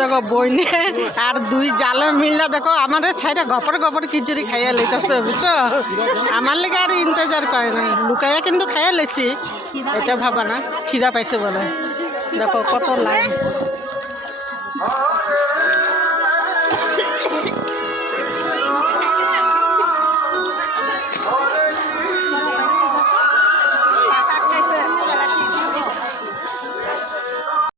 দেখো বইনে আর দুই জালে মিললে দেখো আমার ছাইটা গপর গপর খিচুড়ি খাইয়া লেছে বুঝছো আমার লেগে আর ইন্তজার করে না লুকাইয়া কিন্তু খাইয়া লেছি এটা ভাবা না খিদা পাইছে বলে দেখো কত লাইন